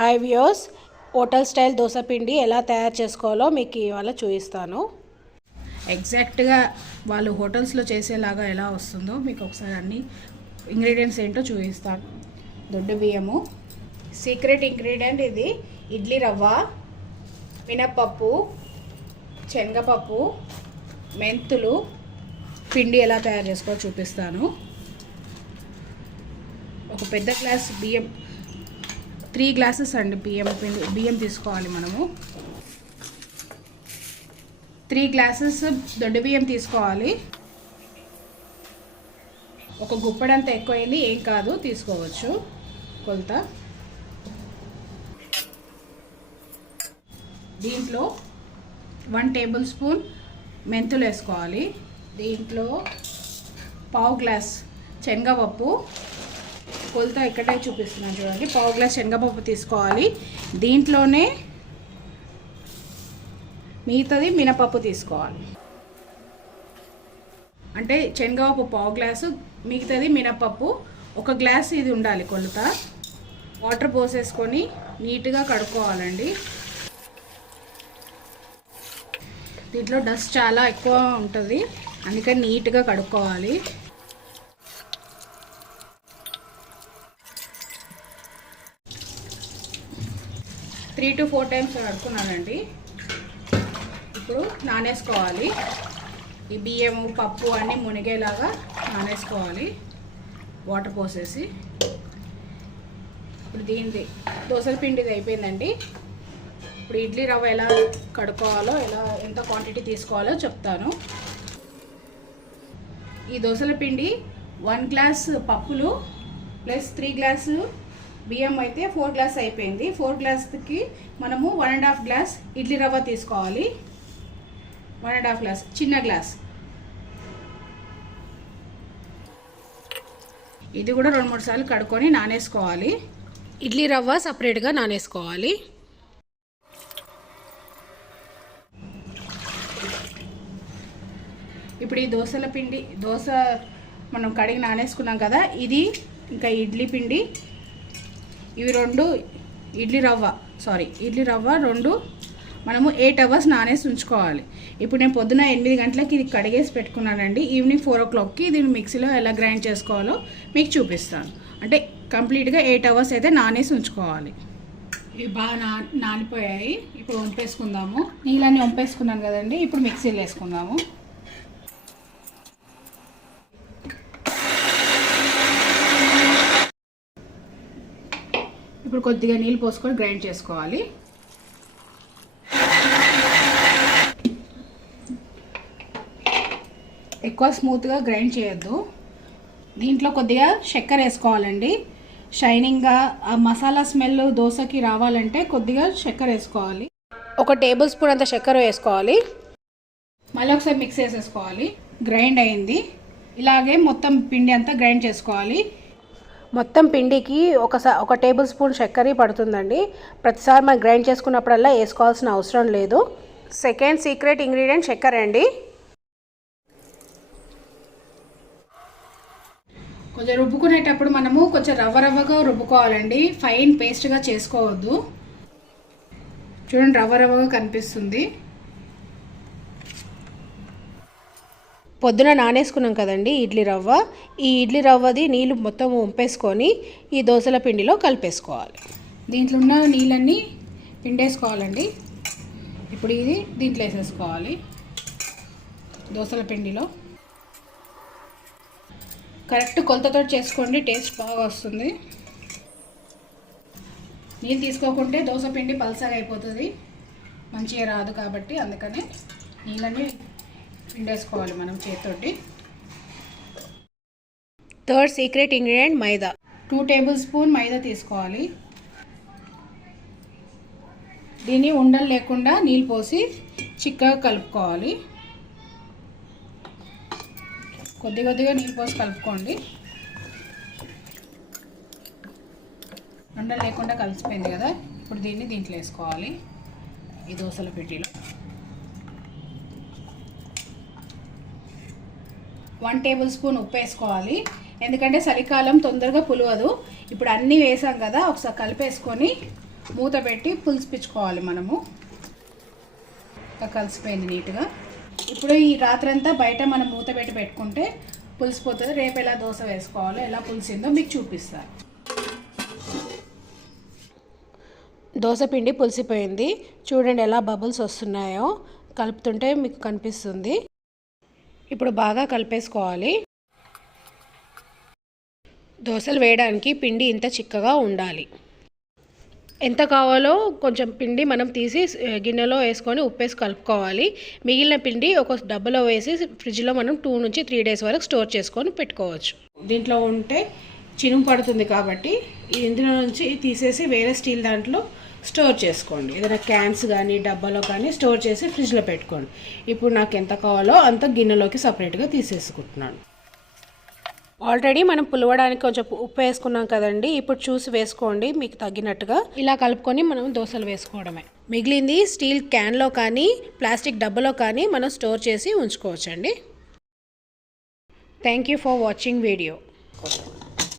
Hi viewers, hotel style dosa పిండి ఎలా తయారు చేసుకోవాలో మీకు ఇవాళ చూపిస్తాను. ఎగ్జాక్ట్గా వాళ్ళు హోటల్స్లో చేసేలాగా ఎలా వస్తుందో మీకు ఒకసారి అన్ని ఇంగ్రీడియంట్స్ ఏంటో చూపిస్తాను. దొడ్డు బియ్యము, సీక్రెట్ ఇంగ్రీడియంట్ ఇది. ఇడ్లీ రవ్వ, మినప్పప్పు, శనగపప్పు, మెంతులు. పిండి ఎలా తయారు చేసుకోవాలో చూపిస్తాను. ఒక పెద్ద గ్లాస్ బియ్యం, 3 గ్లాసెస్ అండి బియ్యం తీసుకోవాలి. మనము 3 గ్లాసెస్ దొడ్డు బియ్యం తీసుకోవాలి. ఒక గుప్పెడంత ఎక్కువైంది, ఏం కాదు, తీసుకోవచ్చు కొలత. దీంట్లో 1 టేబుల్ స్పూన్ మెంతులు వేసుకోవాలి. దీంట్లో పావు గ్లాస్ శనగపప్పు, కొలత ఇక్కడే చూపిస్తున్నాను చూడండి. పావు గ్లాస్ శనగపప్పు తీసుకోవాలి. దీంట్లోనే మిగతాది మినపప్పు తీసుకోవాలి. అంటే శనగపప్పు పావు గ్లాసు, మిగతాది మినపప్పు 1 గ్లాస్. ఇది ఉండాలి కొలత. వాటర్ పోసేసుకొని నీట్గా కడుక్కోవాలండి. దీంట్లో డస్ట్ చాలా ఎక్కువ ఉంటుంది, అందుకని నీట్గా కడుక్కోవాలి. 3 to 4 టైమ్స్ కడుక్కున్నానండి. ఇప్పుడు నానేసుకోవాలి. ఈ బియ్యము పప్పు అన్నీ మునిగేలాగా నానేసుకోవాలి వాటర్ పోసేసి. ఇప్పుడు దీనిది దోసల పిండిది అయిపోయిందండి. ఇప్పుడు ఇడ్లీ రవ్వ ఎలా కడుక్కోవాలో, ఎంత క్వాంటిటీ తీసుకోవాలో చెప్తాను. ఈ దోసల పిండి 1 గ్లాస్ పప్పులు ప్లస్ 3 గ్లాసు బియ్యం అయితే 4 గ్లాస్ అయిపోయింది. 4 గ్లాస్కి మనము 1.5 గ్లాస్ ఇడ్లీ రవ్వ తీసుకోవాలి. 1.5 గ్లాస్ చిన్న గ్లాస్. ఇది కూడా 2-3 సార్లు కడుక్కొని నానేసుకోవాలి. ఇడ్లీ రవ్వ సపరేట్గా నానేసుకోవాలి. ఇప్పుడు ఈ దోశల పిండి, దోశ మనం కడిగి నానేసుకున్నాం కదా, ఇది ఇంకా ఇడ్లీ పిండి, ఇవి 2 ఇడ్లీ రవ్వ 2 మనము 8 అవర్స్ నానేసి ఉంచుకోవాలి. ఇప్పుడు నేను పొద్దున 8 గంటలకి ఇది కడిగేసి పెట్టుకున్నానండి. ఈవినింగ్ 4 o'clockకి దీన్ని మిక్సీలో ఎలా గ్రైండ్ చేసుకోవాలో మీకు చూపిస్తాను. అంటే కంప్లీట్గా 8 అవర్స్ అయితే నానేసి ఉంచుకోవాలి. ఇవి బాగా నానిపోయాయి. ఇప్పుడు వంపేసుకుందాము. నీళ్ళని వంపేసుకున్నాను కదండి, ఇప్పుడు మిక్సీలో వేసుకుందాము. ఇప్పుడు కొద్దిగా నీళ్ళు పోసుకొని గ్రైండ్ చేసుకోవాలి. ఎక్కువ స్మూత్గా గ్రైండ్ చేయొద్దు. దీంట్లో కొద్దిగా చక్కెర వేసుకోవాలండి. షైనింగ్గా ఆ మసాలా స్మెల్ దోశకి రావాలంటే కొద్దిగా చక్కెర వేసుకోవాలి. 1 టేబుల్ స్పూన్ అంత చక్కెర వేసుకోవాలి. మళ్ళీ ఒకసారి మిక్స్ చేసేసుకోవాలి. గ్రైండ్ అయింది. ఇలాగే మొత్తం పిండి అంతా గ్రైండ్ చేసుకోవాలి. మొత్తం పిండికి 1 టేబుల్ స్పూన్ చక్కెర పడుతుందండి. ప్రతిసారి మనం గ్రైండ్ చేసుకున్నప్పుడల్లా వేసుకోవాల్సిన అవసరం లేదు. సెకండ్ సీక్రెట్ ఇంగ్రీడియంట్ చక్కెర అండి. కొంచెం రుబ్బుకునేటప్పుడు మనము కొంచెం రవ్వగా రుబ్బుకోవాలండి. ఫైన్ పేస్ట్గా చేసుకోవద్దు. చూడండి, రవ్వగా కనిపిస్తుంది. పొద్దున నానేసుకున్నాం కదండి ఇడ్లీ రవ్వ. ఈ ఇడ్లీ రవ్వది నీళ్ళు మొత్తం వంపేసుకొని ఈ దోశల పిండిలో కలిపేసుకోవాలి. దీంట్లో ఉన్న నీళ్ళన్నీ పిండేసుకోవాలండి. ఇప్పుడు ఇది దీంట్లో వేసేసుకోవాలి. దోశల పిండిలో కరెక్ట్ కొలతతో చేసుకోండి, టేస్ట్ బాగా వస్తుంది. నీళ్ళు తీసుకోకుంటే దోశ పిండి పల్సగా అయిపోతుంది, మంచిగా రాదు. కాబట్టి అందుకనే నీళ్ళన్నీ పిండేసుకోవాలి మనం చేతితోటి. థర్డ్ సీక్రెట్ ఇంగ్రీడియంట్ మైదా. 2 టేబుల్ స్పూన్ మైదా తీసుకోవాలి. దీన్ని ఉండలు లేకుండా నీళ్ళు పోసి చిక్కగా కలుపుకోవాలి. కొద్దిగా నీళ్ళు పోసి కలుపుకోండి. ఉండలు లేకుండా కలిసిపోయింది కదా. ఇప్పుడు దీంట్లో వేసుకోవాలి. ఈ దోశల పిండిలో 1 టేబుల్ స్పూన్ ఉప్పు వేసుకోవాలి. ఎందుకంటే చలికాలం తొందరగా పులవదు. ఇప్పుడు అన్నీ వేసాం కదా, ఒకసారి కలిపేసుకొని మూత పెట్టి పులిసిపించుకోవాలి మనము. కలిసిపోయింది నీట్గా. ఇప్పుడు ఈ రాత్రంతా బయట మనం మూత పెట్టి పెట్టుకుంటే పులిసిపోతుంది. రేపు ఎలా దోశ వేసుకోవాలో, ఎలా పులిసిందో మీకు చూపిస్తాను. దోశ పిండి పులిసిపోయింది. చూడండి ఎలా బబుల్స్ వస్తున్నాయో, కలుపుతుంటే మీకు కనిపిస్తుంది. ఇప్పుడు బాగా కలిపేసుకోవాలి. దోశలు వేయడానికి పిండి ఇంత చిక్కగా ఉండాలి. ఎంత కావాలో కొంచెం పిండి మనం తీసి గిన్నెలో వేసుకొని ఉప్పేసి కలుపుకోవాలి. మిగిలిన పిండి ఒక డబ్బాలో వేసి ఫ్రిడ్జ్లో మనం 2 నుంచి 3 డేస్ వరకు స్టోర్ చేసుకొని పెట్టుకోవచ్చు. దీంట్లో ఉంటే చినుము పడుతుంది కాబట్టి ఇందులో నుంచి తీసేసి వేరే స్టీల్ దాంట్లో స్టోర్ చేసుకోండి. ఏదైనా క్యాన్స్ కానీ డబ్బాలో కానీ స్టోర్ చేసి ఫ్రిడ్జ్లో పెట్టుకోండి. ఇప్పుడు నాకు ఎంత కావాలో అంత గిన్నెలోకి సపరేట్గా తీసేసుకుంటున్నాను. ఆల్రెడీ మనం పులవడానికి కొంచెం ఉప్పు వేసుకున్నాం కదండి. ఇప్పుడు చూసి వేసుకోండి మీకు తగ్గినట్టుగా. ఇలా కలుపుకొని మనం దోశలు వేసుకోవడమే. మిగిలింది స్టీల్ క్యాన్లో కానీ ప్లాస్టిక్ డబ్బాలో కానీ మనం స్టోర్ చేసి ఉంచుకోవచ్చండి. Thank you for watching video.